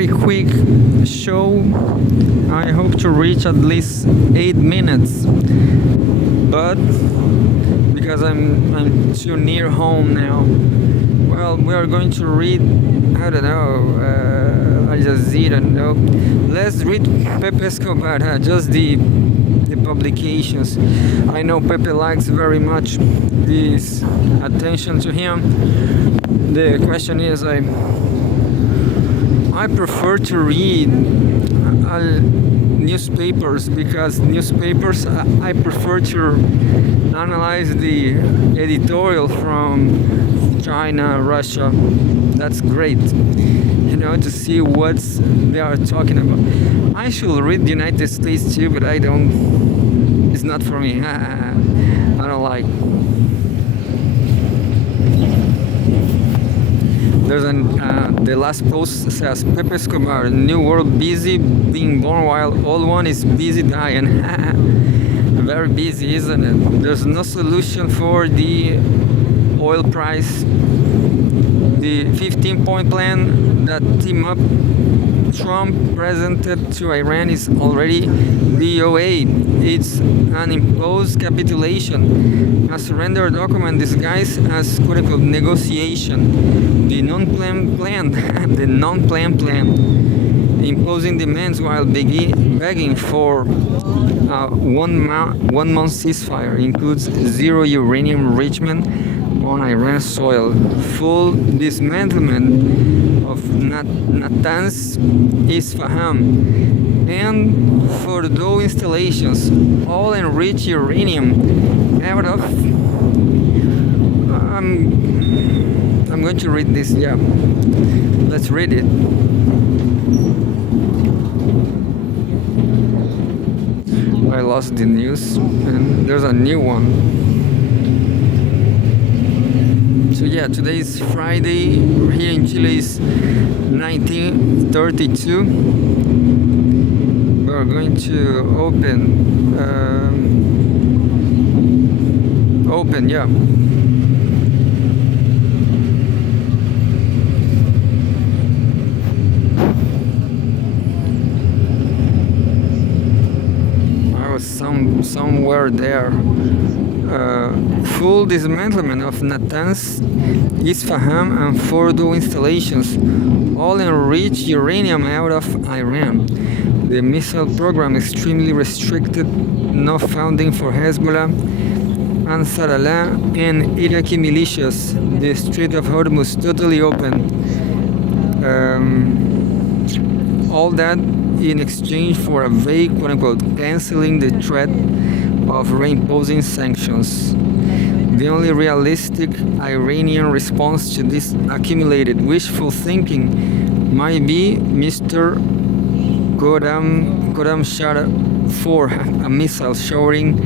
very quick show. I hope to reach at least 8 minutes, but because I'm too near home now. Well, we are going to read. I don't know. Al Jazeera. No, let's read Pepe Escobar. Just the publications. I know Pepe likes very much this attention to him. The question is, I prefer to read newspapers because newspapers I prefer to analyze the editorial from China, Russia. That's great, to see what they are talking about. I should read the United States too, but I don't. It's not for me. I don't like. There's the last post says Pepe Escobar, new world busy being born while old one is busy dying. Very busy, isn't it? There's no solution for the oil price. The 15-point plan that team up Trump presented to Iran is already DOA. It's an imposed capitulation, a surrender document disguised as quote-unquote negotiation. The non-planned plan, the non-planned plan, imposing demands while begging for one-month ceasefire, includes zero uranium enrichment on Iran's soil, full dismantlement of Natanz, Isfahan, and Fordo installations, all enriched uranium out of. I'm going to read this. Yeah, let's read it. I lost the news, and there's a new one. So yeah, today is Friday. Here in Chile is 1932. We're going to open, yeah. I was somewhere there. Full dismantlement of Natanz, Isfahan, and Fordo installations, all enriched uranium out of Iran. The missile program extremely restricted, no funding for Hezbollah, Ansar Allah, and Iraqi militias. The Strait of Hormuz totally open. All that in exchange for a vague, quote-unquote, canceling the threat of reimposing sanctions. The only realistic Iranian response to this accumulated wishful thinking might be Mr. Kodam shot 4, a missile showing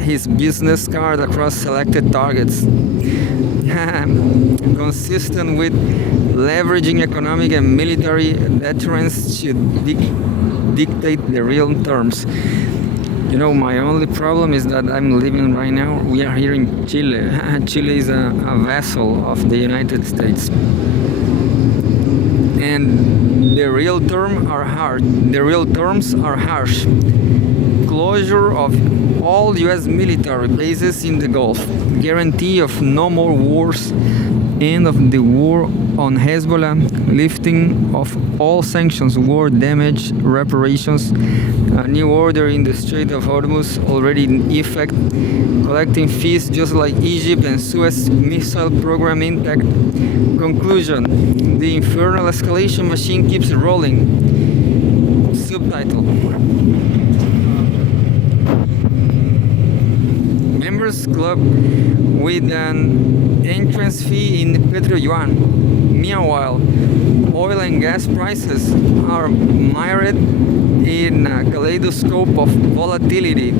his business card across selected targets. Consistent with leveraging economic and military deterrence to dictate the real terms. My only problem is that I'm living right now. We are here in Chile. Chile is a vassal of the United States. And the real terms are hard. The real terms are harsh. Closure of all U.S. military bases in the Gulf. Guarantee of no more wars. End of the war on Hezbollah. Lifting of all sanctions, war damage, reparations. A new order in the Strait of Hormuz already in effect. Collecting fees just like Egypt and Suez missile program intact. Conclusion. The infernal escalation machine keeps rolling. Subtitle. Members Club with an entrance fee in Petro Yuan. Meanwhile, oil and gas prices are mired in a kaleidoscope of volatility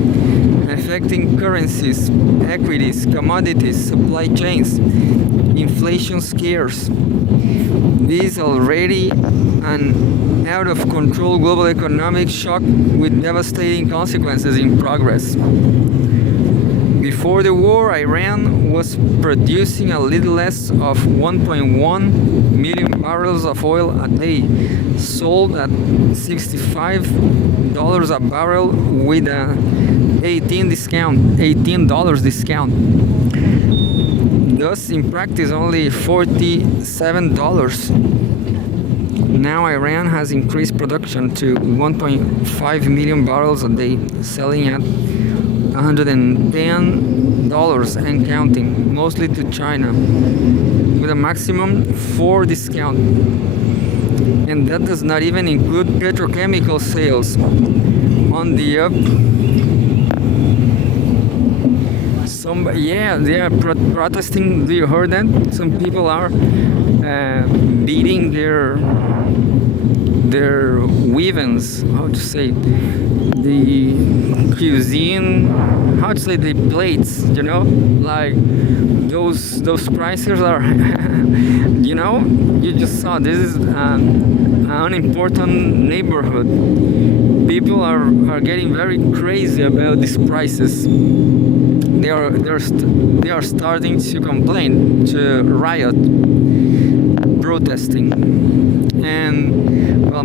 affecting currencies, equities, commodities, supply chains, inflation scares. This is already an out-of-control global economic shock with devastating consequences in progress. Before the war, Iran was producing a little less of 1.1 million barrels of oil a day, sold at $65 a barrel with a $18 discount. Thus, in practice, only $47. Now Iran has increased production to 1.5 million barrels a day, selling at $110 and counting, mostly to China, with a maximum 4 discount. And that does not even include petrochemical sales. On the up, they are protesting. Do you heard that? Some people are beating their weavings. How to say? The cuisine. How to say the plates? Like those prices are. You just saw this is an unimportant neighborhood. People are getting very crazy about these prices. They are starting to complain, to riot, protesting. And well,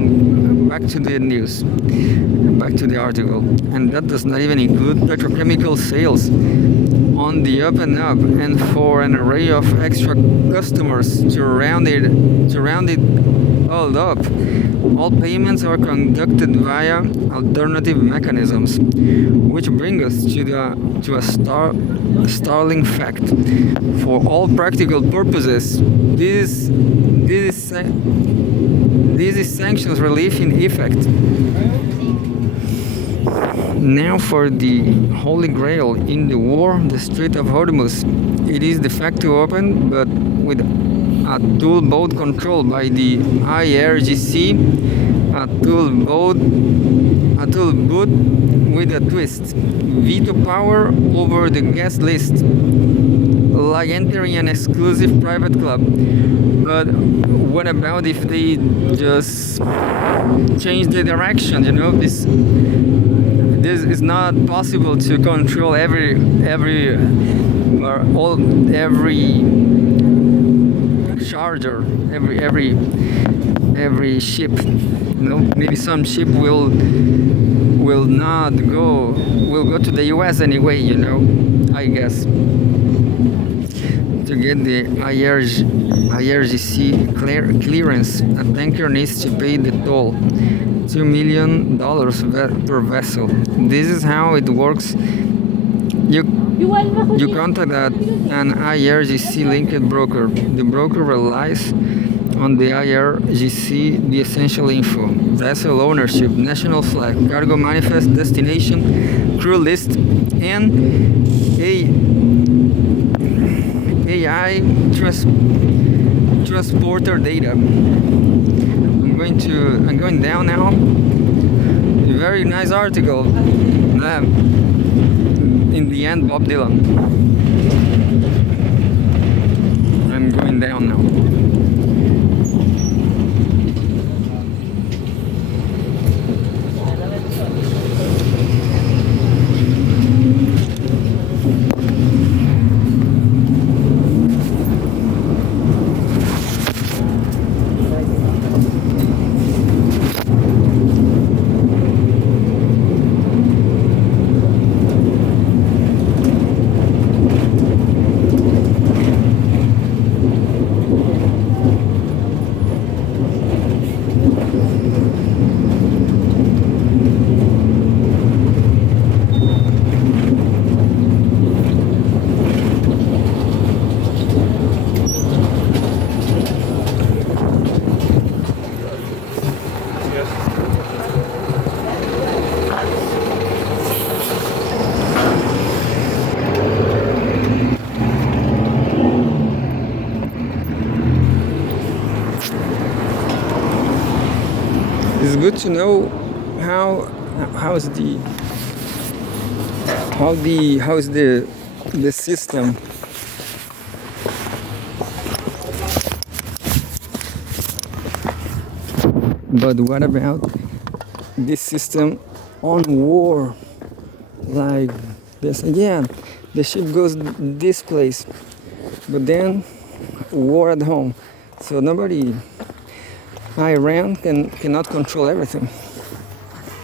back to the news, back to the article. And that does not even include petrochemical sales on the up and up, and for an array of extra customers to round it all up. All payments are conducted via alternative mechanisms, which bring us to a startling fact. For all practical purposes, this is sanctions relief in effect. Now for the Holy Grail in the war, the Strait of Hormuz. It is de facto open, but with a tool boat controlled by the IRGC, a tool boat with a twist, veto power over the guest list, like entering an exclusive private club. But what about if they just change the direction? This is not possible to control every charger, every ship. Maybe some ship will go to the US anyway. I guess, to get the IRGC clearance, a tanker needs to pay the toll, $2 million per vessel. This is how it works. You contact an IRGC linked broker. The broker relies on the IRGC, the essential info: vessel ownership, national flag, cargo manifest, destination, crew list, and AI transporter data. I'm going down now. A very nice article. In the end, Bob Dylan. I'm going down now. It's good to know how's the system. But what about this system on war? Like this again, the ship goes this place, but then war at home. So nobody, Iran cannot control everything.